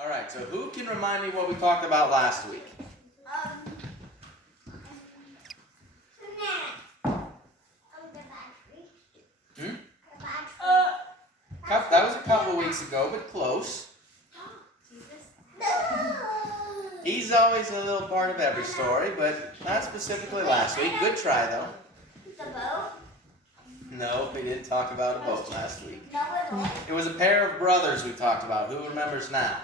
All right, so who can remind me what we talked about last week? That was a couple weeks ago, but close. He's always a little part of every story, but not specifically last week. Good try, though. The boat? No, we didn't talk about a boat last week. It was a pair of brothers we talked about. Who remembers now?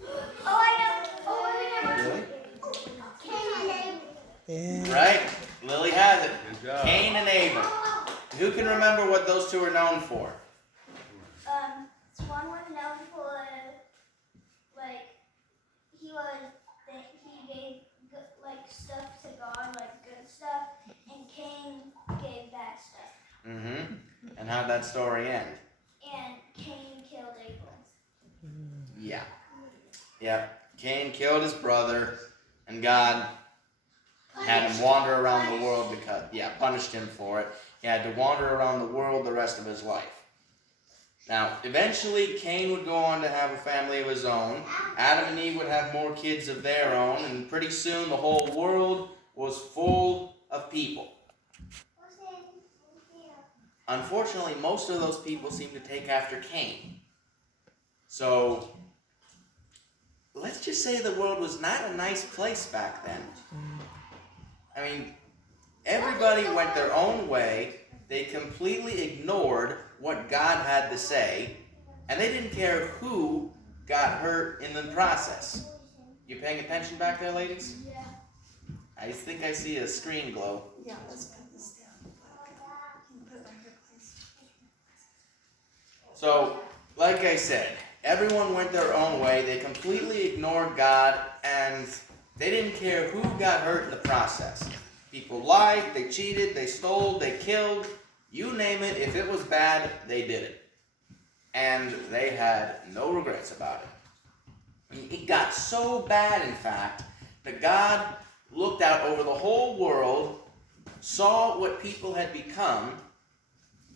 Oh, I know. Oh, I remember. Really? Cain and Abel. Right. Lily has it. Good job. Cain and Abel. Who can remember what those two are known for? One was known for, like, he gave, like, stuff to God, like, good stuff, and Cain gave bad stuff. Mm-hmm. And how'd that story end? And Cain killed Abel. Yeah. Yep. Cain killed his brother, and God had him wander around the world because, punished him for it. He had to wander around the world the rest of his life. Now, eventually, Cain would go on to have a family of his own. Adam and Eve would have more kids of their own, and pretty soon the whole world was full of people. Unfortunately, most of those people seem to take after Cain. So, let's just say the world was not a nice place back then. I mean, everybody went their own way. They completely ignored what God had to say, and they didn't care who got hurt in the process. You paying attention back there, ladies? Yeah. I think I see a screen glow. Yeah, let's put this down. Put it back here, please. So, like I said, everyone went their own way. They completely ignored God, and they didn't care who got hurt in the process. People lied, they cheated, they stole, they killed. You name it, if it was bad, they did it. And they had no regrets about it. It got so bad, in fact, that God looked out over the whole world, saw what people had become,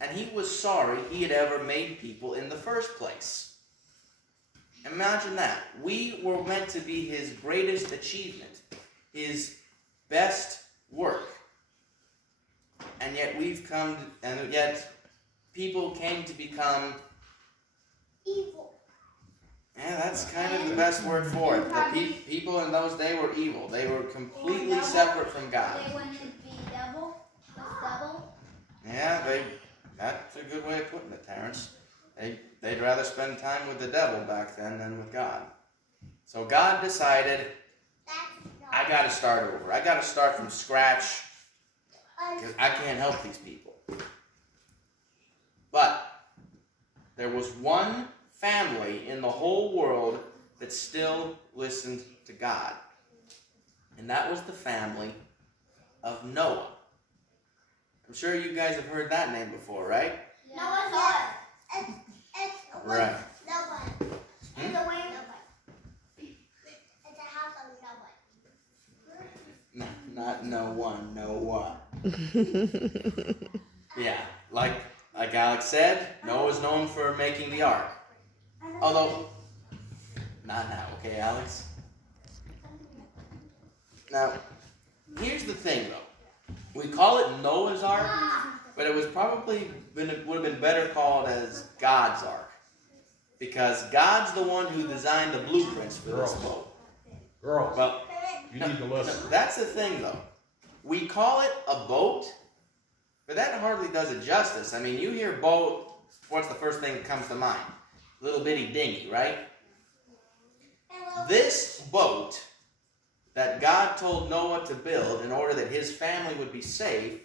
and he was sorry he had ever made people in the first place. Imagine that. We were meant to be his greatest achievement, his best work. And yet people came to become Evil. yeah, that's kind of the best word for it. The people in those days were evil. They were completely separate from God. They went to be devil. Yeah, that's a good way of putting it, Terrence. They'd rather spend time with the devil back then than with God. So God decided, I got to start over. I got to start from scratch because I can't help these people. But there was one family in the whole world that still listened to God. And that was the family of Noah. I'm sure you guys have heard that name before, right? Noah's Ark. It's Right. no one. It's a way It's a house of no one. Not no one, no what. Yeah, like Alex said, Noah's known for making the ark. Although, not now, okay, Alex? Now, here's the thing, though. We call it Noah's Ark, but it would have been better called as God's Ark. Because God's the one who designed the blueprints for this boat. Girls, Well, you need to listen. that's the thing, though. We call it a boat, but that hardly does it justice. I mean, you hear boat, what's the first thing that comes to mind? Little bitty dinghy, right? This boat that God told Noah to build in order that his family would be safe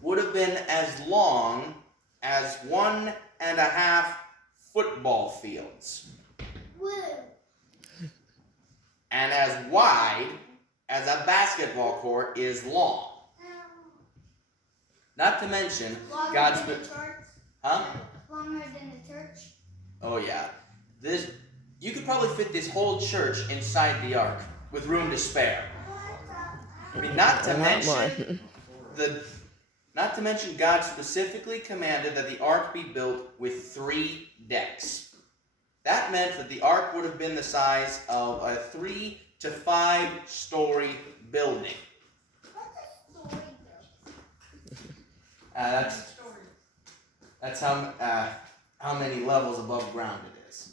would have been as long as 1.5 football fields. Woo. And as wide as a basketball court is long. Not to mention, God's been... Huh? Longer than the church. Oh yeah. You could probably fit this whole church inside the ark with room to spare. I mean, not to mention God specifically commanded that the ark be built with 3 decks. That meant that the ark would have been the size of a 3 to 5 story building. That's how many levels above ground it is.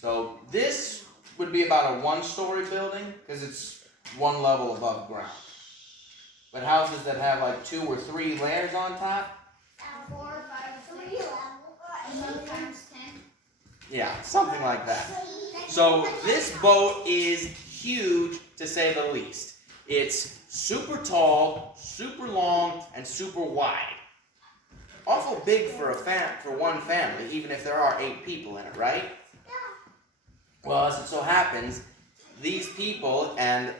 So this would be about a 1-story building because it's 1 level above ground. But houses that have like 2 or 3 layers on top, 4 or 5, 3 levels. Sometimes 10. yeah, something like that. So this boat is huge to say the least. It's super tall, super long, and super wide. Awful big for one family, even if there are 8 people in it, right? Well, as it so happens, these people and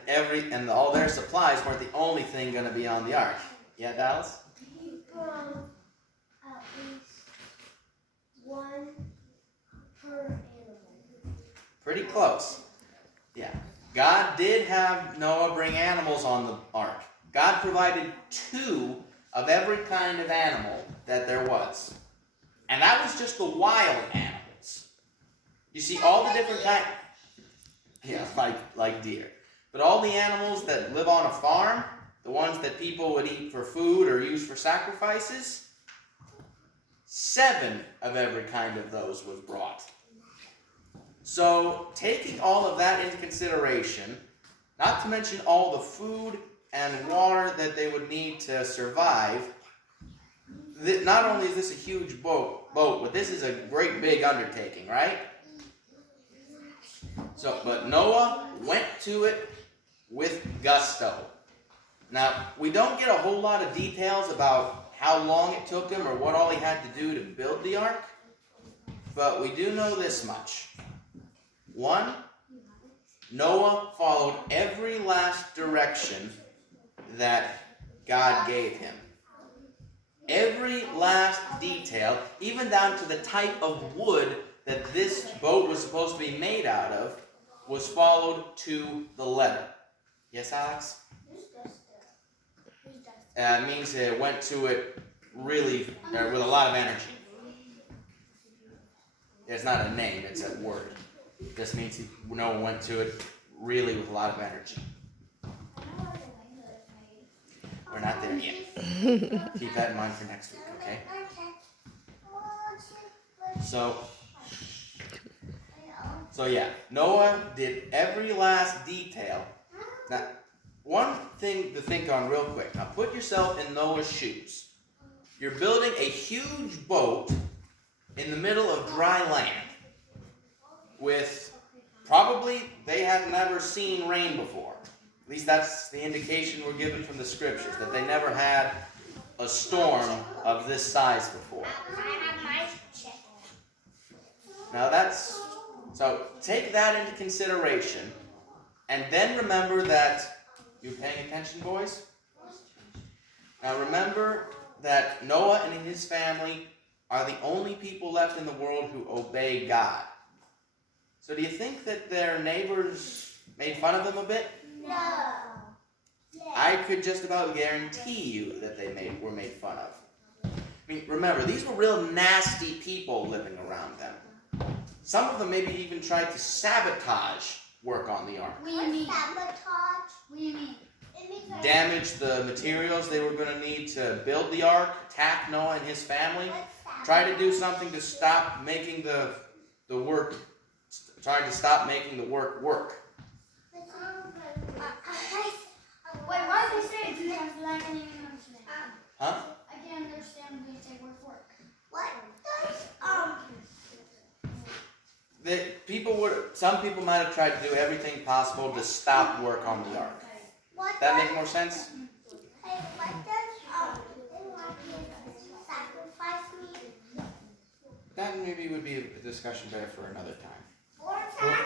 all their supplies weren't the only thing going to be on the ark. Yeah, Dallas? At least 1 per animal. Pretty close. Yeah. God did have Noah bring animals on the ark. God provided 2 of every kind of animal that there was. And that was just the wild animals. You see, all the different kinds... Yeah, like deer. But all the animals that live on a farm, the ones that people would eat for food or use for sacrifices, 7 of every kind of those was brought. So, taking all of that into consideration, not to mention all the food and water that they would need to survive, not only is this a huge boat, but this is a great big undertaking, right? So, but Noah went to it with gusto. Now, we don't get a whole lot of details about how long it took him or what all he had to do to build the ark, but we do know this much. 1, Noah followed every last direction that God gave him. Every last detail, even down to the type of wood that this boat was supposed to be made out of, was followed to the letter. Yes, Alex? It means it went to it really with a lot of energy. It's not a name, it's a word. It just means Noah went to it really with a lot of energy. We're not there yet. Keep that in mind for next week, okay? So yeah, Noah did every last detail. Now, one thing to think on real quick. Now put yourself in Noah's shoes. You're building a huge boat in the middle of dry land with probably they had never seen rain before. At least that's the indication we're given from the scriptures, that they never had a storm of this size before. Now so take that into consideration, and then remember that, you paying attention, boys? Now remember that Noah and his family are the only people left in the world who obey God. So do you think that their neighbors made fun of them a bit? No. I could just about guarantee you that they were made fun of. I mean, remember, these were real nasty people living around them. Some of them maybe even tried to sabotage work on the ark. What do you mean? Sabotage? What do you mean? Damage the materials they were going to need to build the ark, attack Noah and his family, try to do something to stop making the work, try to stop making the work work. Wait, why did you say it? Because I can't even understand. Huh? I can't understand when you say work. What does Some people might have tried to do everything possible to stop work on the ark. That make more sense? Hey, what does sacrifice mean? That maybe would be a discussion better for another time.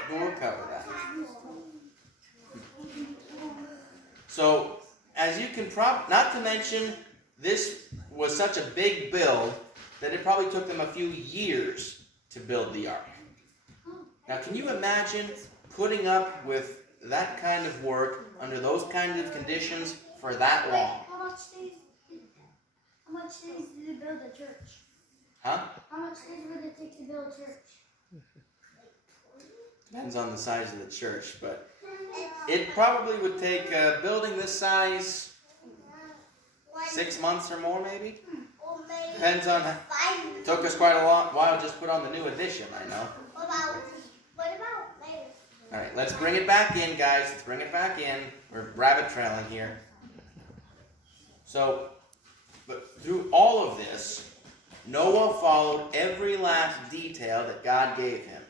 We'll cover that. So, as you can not to mention, this was such a big build that it probably took them a few years to build the ark. Now, can you imagine putting up with that kind of work under those kinds of conditions for that long? How much days did it build a church? Huh? How much days would it take to build a church? Depends on the size of the church, but it probably would take a building this size 6 months or more, maybe. Depends on. It took us quite a long while just to put on the new addition. I know. What about later? All right, let's bring it back in, guys. Let's bring it back in. We're rabbit trailing here. So, but through all of this, Noah followed every last detail that God gave him.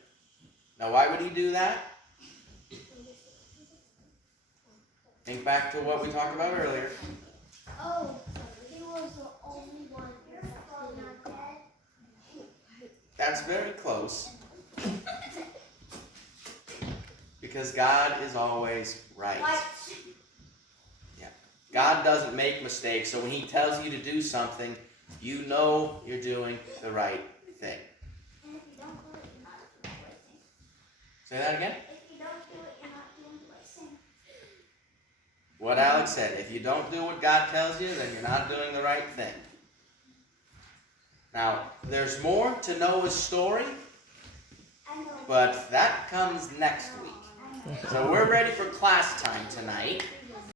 Now, why would he do that? Think back to what we talked about earlier. Oh, he was the only one who's not dead. That's very close. Because God is always right. Yeah. God doesn't make mistakes, so when he tells you to do something, you know you're doing the right thing. And if you don't do it, you're not doing the right thing. Say that again? If you don't do it, you're not doing the right thing. What Alex said, if you don't do what God tells you, then you're not doing the right thing. Now, there's more to Noah's story, I know. but that comes next week. So we're ready for class time tonight.